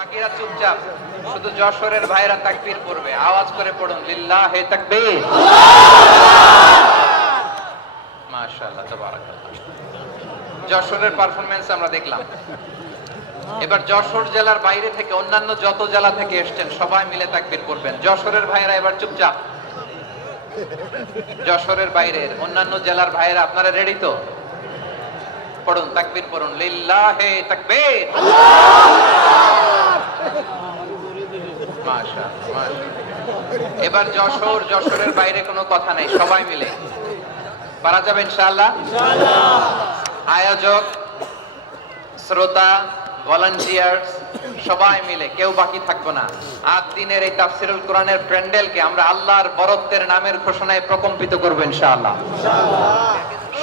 বাকিরা চুপচাপ, শুধু যশোরের ভাইরা তাকবীর পড়বে, আওয়াজ করে পড়ুন লিল্লাহে তাকবীর। মাশাআল্লাহ, তাবারাকাল্লাহ। যশোরের পারফরম্যান্স আমরা দেখলাম। এবার যশোর জেলার বাইরে থেকে অন্যান্য যত জেলা থেকে এসেছেন সবাই মিলে তাকবীর পড়বেন। যশোরের ভাইরা এবার চুপচাপ। যশোরের বাইরের অন্যান্য জেলার ভাইরা আপনারা রেডি তো? পড়ুন, তাকবীর পড়ুন, লিল্লাহে তাকবীর। মাশাআল্লাহ, মাশাআল্লাহ। এবার যশোরের বাইরে কোনো কথা নাই, সবাই মিলে পারা যাবে ইনশাআল্লাহ। আয়োজক, শ্রোতা, ভলান্টিয়ার্স সবাই মিলে কেউ বাকি থাকবো না। ৮ দিনের এই তাফসীরুল কোরআনের প্যান্ডেলকে আমরা আল্লাহর বরত্বের নামের ঘোষণায় প্রকম্পিত করব ইনশাআল্লাহ।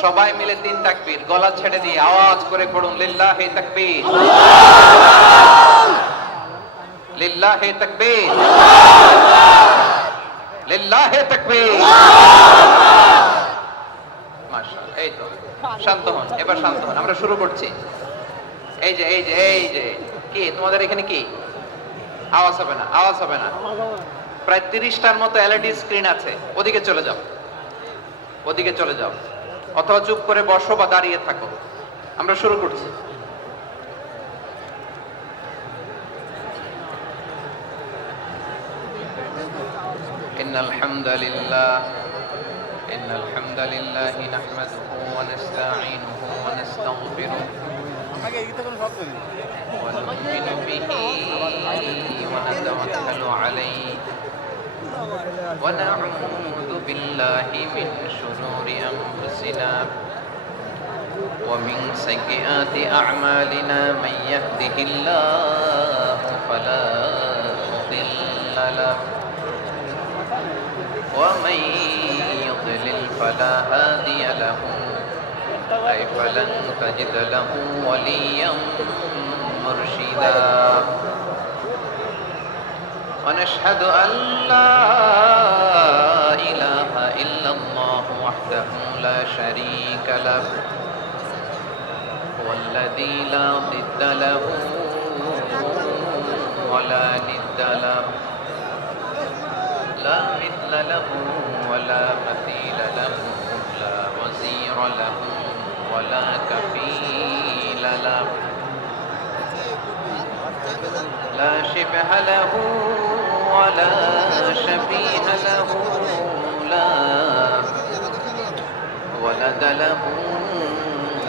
সবাই মিলে ৩ তাকবীর, গলা ছেড়ে দিয়ে আওয়াজ করে পড়ুন লিল্লাহি তাকবীর, লিল্লাহি তাকবীর, লিল্লাহি তাকবীর। মাশাআল্লাহ, এই তো, শান্ত হন, এবার শান্ত হন, আমরা শুরু করছি। এই যে কি তোমাদের এখানে কি আওয়াজ হবে না? আওয়াজ হবে না। প্রায় 30টার মতো এলইডি স্ক্রিন আছে, ওদিকে চলে যাও, ওদিকে চলে যাও, অথবা চুপ করে বসো বা দাঁড়িয়ে থাকো। আমরা শুরু করছি। ইন্নাল হামদালিল্লাহ নাহমাদুহু ওয়া নাস্তাঈনুহু ওয়া নাস্তাগফিরুহ ونؤمن به ونتوكل عليه ونعوذ بالله من شرور أنفسنا ومن سيئات أعمالنا من يهده الله فلا مضل له ومن يضلل فلا هادي له أي فلن تجد له وليا مرشدا ونشهد أن لا إله إلا الله وحده لا شريك له والذي لا ضد له ولا ند له لا مثل له ولا مثيل له لا وزير له ولا كفيل له لا شبه له ولا شبيه له لا ولد له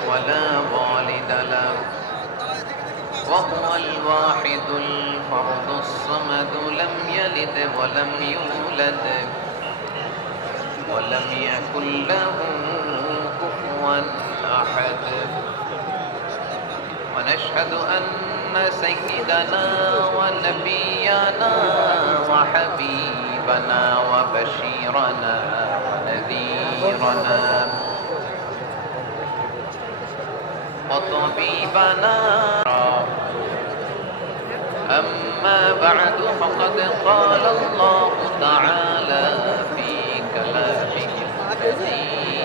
ولا والد له وهو الواحد الفرد الصمد لم يلد ولم يولد ولم يكن له كفوا أحد ونشهد أن سيدنا ونبينا وحبيبنا وبشيرنا ونذيرنا وطبيبنا أما بعد فقد قال الله تعالى في كلامه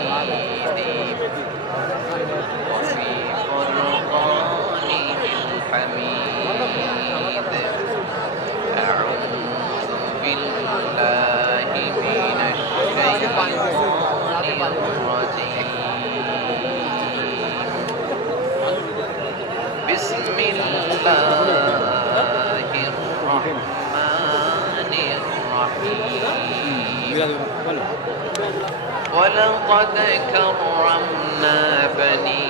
المجيد وفي فرقانه الحميد أعوذ بالله من الشيطان الرجيم بسم الله الرحمن الرحيم ولقد كرمنا بني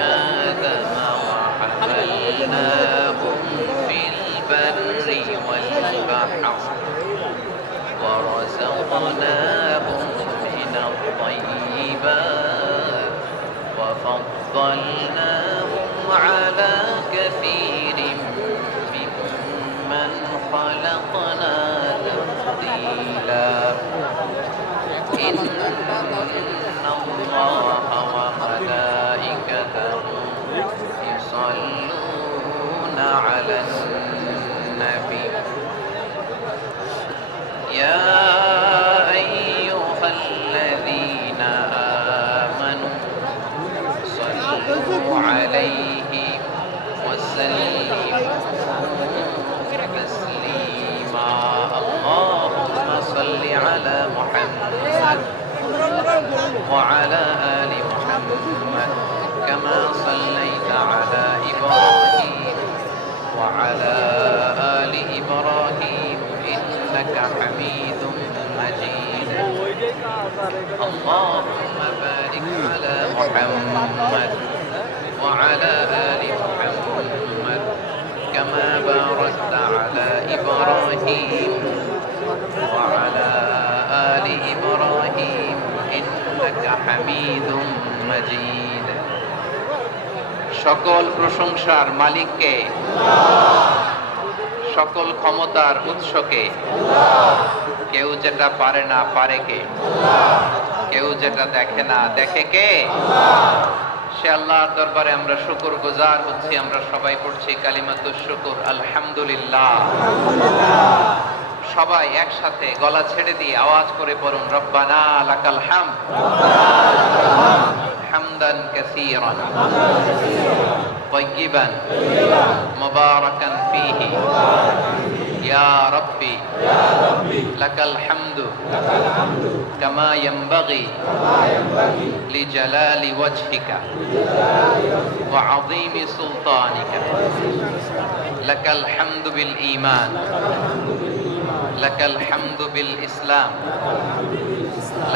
آدم وحملناهم في البر والبحر ورزقناهم من الطيبات وفضلناهم على كثير ممن خلقنا تفضيلا إن الله وملائكته يصلون على النبي يا أيها الذين آمنوا صلوا عليه وسلموا وعلى آل إبراهيم إنك حميد مجيد اللهم بارك على محمد وعلى آل محمد كما باركت على إبراهيم وعلى آل إبراهيم إنك حميد مجيد সকল প্রশংসার মালিককে সকল ক্ষমতার উৎসকে কেউ যেটা পারে না পারে কে কেউ যেটা দেখে না দেখে কে সে আল্লাহর দরবারে আমরা শুকরগুজার হচ্ছি আমরা সবাই পড়ছি কালিমাতুশ শুকর আলহামদুলিল্লাহ সবাই একসাথে গলা ছেড়ে দিয়ে আওয়াজ করে পড়ুন রব্বানা লাকাল হামদ হামদান কাসীরান طيبا مباركا فيه يا ربي لك الحمد كما ينبغي لجلال وجهك وعظيم سلطانك لك الحمد بالإيمان لك الحمد بالإسلام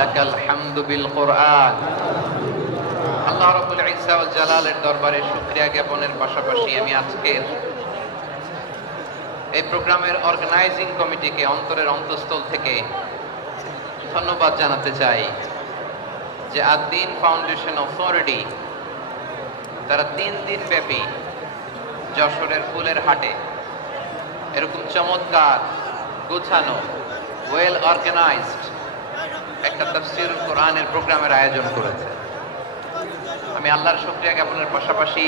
لك الحمد بالقرآن আল্লাহ রাব্বুল ইজ্জা ওয়াল জালালের দরবারে শুকরিয়া জ্ঞাপনের পাশাপাশি আমি আজকের এই প্রোগ্রামের অর্গানাইজিং কমিটিকে অন্তরের অন্তঃস্থল থেকে ধন্যবাদ জানাতে চাই যে আদ-দ্বীন ফাউন্ডেশন অথরিটি তারা 3 দিন ব্যাপী যশোরের ফুলের হাটে এরকম চমৎকার গোছানো ওয়েল অর্গানাইজড একটা তাফসীরুল কোরআনের প্রোগ্রামের আয়োজন করেছে আমি আল্লাহর শুকরিয়া জ্ঞাপনের পাশাপাশি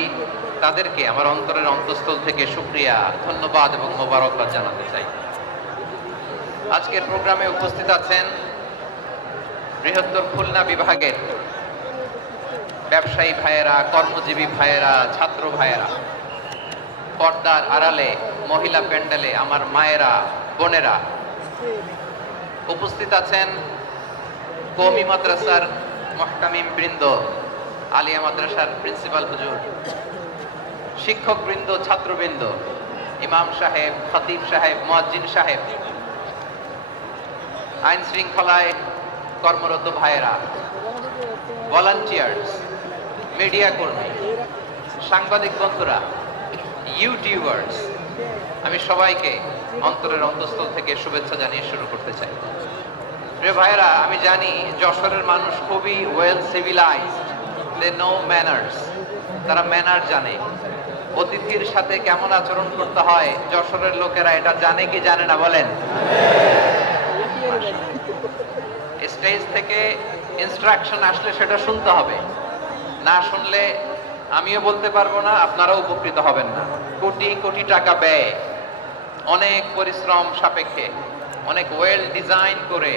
তাদেরকে আমার অন্তরের অন্তঃস্থল থেকে শুকরিয়া ধন্যবাদ এবং মোবারকবাদ জানাতে চাই আজকের প্রোগ্রামে উপস্থিত আছেন বৃহত্তর খুলনা বিভাগের ব্যবসায়ী ভাইয়েরা কর্মজীবী ভাইয়েরা ছাত্র ভাইয়েরা পর্দার আড়ালে মহিলা প্যান্ডেলে আমার মায়েরা বোনেরা উপস্থিত আছেন কওমি মাদ্রাসার মুহতামিম বৃন্দ আলিয়া মাদ্রাসার প্রিন্সিপাল হুজুর শিক্ষক বৃন্দ ছাত্রবৃন্দ ইমাম সাহেব খতিব সাহেব মুয়াজ্জিন সাহেব আইন শৃঙ্খলায় কর্মরত ভাইয়েরা ভলান্টিয়ার্স মিডিয়া কর্মী সাংবাদিক বন্ধুরা ইউটিউবার্স আমি সবাইকে অন্তরের অন্তঃস্থল থেকে শুভেচ্ছা জানিয়ে শুরু করতে চাই প্রিয় ভাইয়েরা আমি জানি যশোরের মানুষ খুবই well civilised they know manners তারা ম্যানার জানে অতিথির সাথে কেমন আচরণ করতে হয় যশোরের লোকেরা এটা জানে কি জানে না বলেন স্টেজ থেকে ইনস্ট্রাকশন আসলে সেটা শুনতে হবে না শুনলে আমিও বলতে পারবো না আপনারাও উপকৃত হবেন না কোটি কোটি টাকা ব্যয় অনেক পরিশ্রম সাপেক্ষে অনেক ওয়েল ডিজাইন করে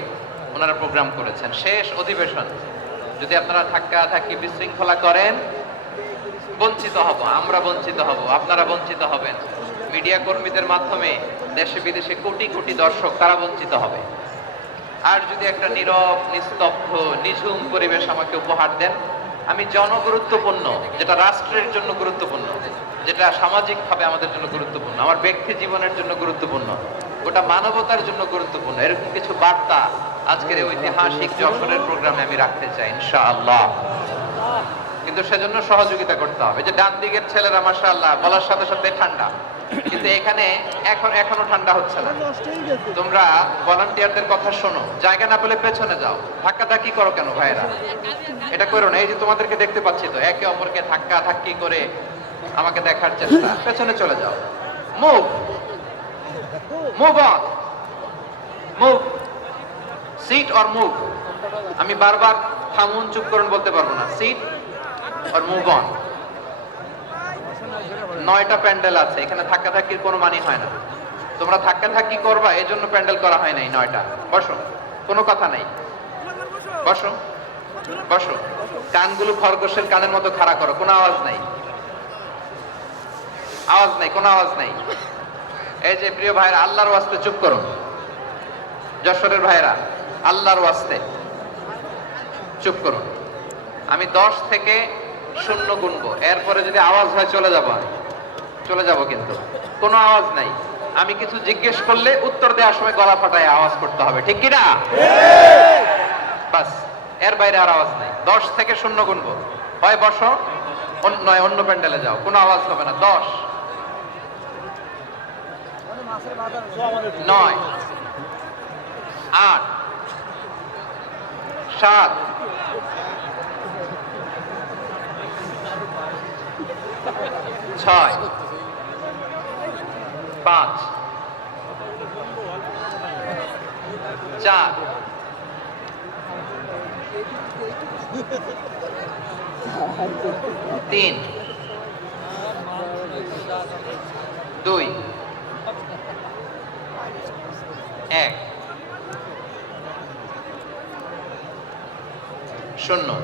ওনারা প্রোগ্রাম করেছেন শেষ অধিবেশন যদি আপনারা ধাক্কাধাক্কি বিশৃঙ্খলা করেন বঞ্চিত হব আমরা বঞ্চিত হব আপনারা বঞ্চিত হবেন মিডিয়া কর্মীদের মাধ্যমে দেশে বিদেশে কোটি কোটি দর্শক তারা বঞ্চিত হবে আর যদি একটা নীরব নিস্তব্ধ নিঝুম পরিবেশ আমাকে উপহার দেন আমি জনগুরুত্বপূর্ণ যেটা রাষ্ট্রের জন্য গুরুত্বপূর্ণ যেটা সামাজিকভাবে আমাদের জন্য গুরুত্বপূর্ণ আমার ব্যক্তি জীবনের জন্য গুরুত্বপূর্ণ গোটা মানবতার জন্য গুরুত্বপূর্ণ এরকম কিছু বার্তা আজকের এই ঐতিহাসিক যশোরের প্রোগ্রামে আমি রাখতে চাই ইনশাআল্লাহ কিন্তু সেজন্য সহযোগিতা করতে হবে যে ডান দিকের ছেলেরা মাশাআল্লাহ বলার সাথে সাথে ঠান্ডা কিন্তু এখানে এখনো ঠান্ডা হচ্ছে না তোমরা ভলান্টিয়ারদের কথা শোনো জায়গা না পেলে পেছনে যাও ধাক্কাধাক্কি করো কেন ভাইরা এটা করো না এই যে তোমাদেরকে দেখতে পাচ্ছি তো একে অপরকে ধাক্কাধাক্কি করে আমাকে দেখার চেষ্টা পেছনে চলে যাও move move on move sit or move আমি বারবার থামুন চুপ করুন বলতে পারবো না সিট অর মুভ অন 9টা প্যান্ডেল আছে এখানে ধাক্কাধাক্কির কোনো মানে হয় না তোমরা ধাক্কাধাক্কি করবা এজন্য প্যান্ডেল করা হয় নাই 9টা বসো কোনো কথা নাই বসো বসো কানগুলো খরগোশের কানের মতো খাড়া করো কোনো আওয়াজ নাই আওয়াজ নাই কোনো আওয়াজ নাই এই যে প্রিয় ভাইরা আল্লাহর ওয়াস্তে চুপ করুন যশোরের ভাইরা আল্লাহর ওয়াস্তে চুপ করুন আমি 10 থেকে 0 গুনবো এরপরে যদি আওয়াজ হয় চলে যাবো চলে যাব কিন্তু কোনো আওয়াজ নাই। আমি কিছু জিজ্ঞেস করলে উত্তর দেওয়ার সময় গলা ফাটায় আওয়াজ করতে হবে, ঠিক কিনা? বাস, এর বাইরে আর আওয়াজ নাই। 10 থেকে 0 গুনবো, হয় বসো নয় অন্য প্যান্ডেলে যাও, কোনো আওয়াজ হবে না। 10, 9, 8, 7, 6, 5, 4, 3, 2, 1, 0।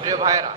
প্রিয় ভাইরা,